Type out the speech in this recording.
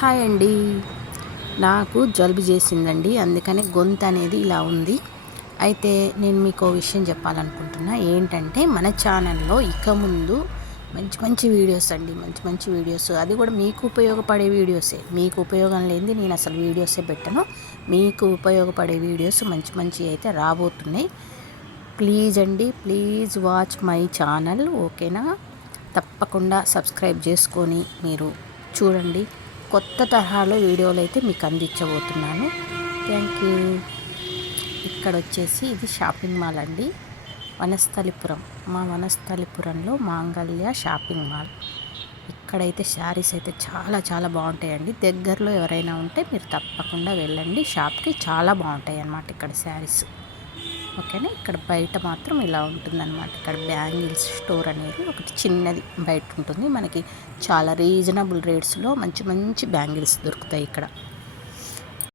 Hi అండి. నాకు జలుబు చేసిందండి, అందుకని గొంతు అనేది ఇలా ఉంది. అయితే నేను మీకు ఓ విషయం చెప్పాలనుకుంటున్నా. ఏంటంటే మన ఛానల్లో ఇక ముందు మంచి మంచి వీడియోస్ అండి, మంచి మంచి వీడియోస్, అది కూడా మీకు ఉపయోగపడే వీడియోసే. మీకు ఉపయోగం లేనిది నేను అసలు వీడియోసే పెట్టను. మీకు ఉపయోగపడే వీడియోస్ మంచి మంచి అయితే రాబోతున్నాయి. ప్లీజ్ అండి, ప్లీజ్ వాచ్ మై ఛానల్, ఓకేనా? తప్పకుండా సబ్స్క్రైబ్ చేసుకొని మీరు చూడండి. కొత్త తరహాలో వీడియోలు అయితే మీకు అందించబోతున్నాను. Thank you. ఇక్కడ వచ్చేసి ఇది షాపింగ్ మాల్ అండి, వనస్థలిపురం. మా వనస్థలిపురంలో మాంగళ్య షాపింగ్ మాల్. ఇక్కడైతే శారీస్ అయితే చాలా చాలా బాగుంటాయండి. దగ్గరలో ఎవరైనా ఉంటే మీరు తప్పకుండా వెళ్ళండి షాప్కి. చాలా బాగుంటాయి అన్నమాట ఇక్కడ శారీస్, ఓకేనా? ఇక్కడ బయట మాత్రం ఇలా ఉంటుందన్నమాట. ఇక్కడ బ్యాంగిల్స్ స్టోర్ అనేది ఒకటి చిన్నది బయట ఉంటుంది. మనకి చాలా రీజనబుల్ రేట్స్లో మంచి మంచి బ్యాంగిల్స్ దొరుకుతాయి ఇక్కడ.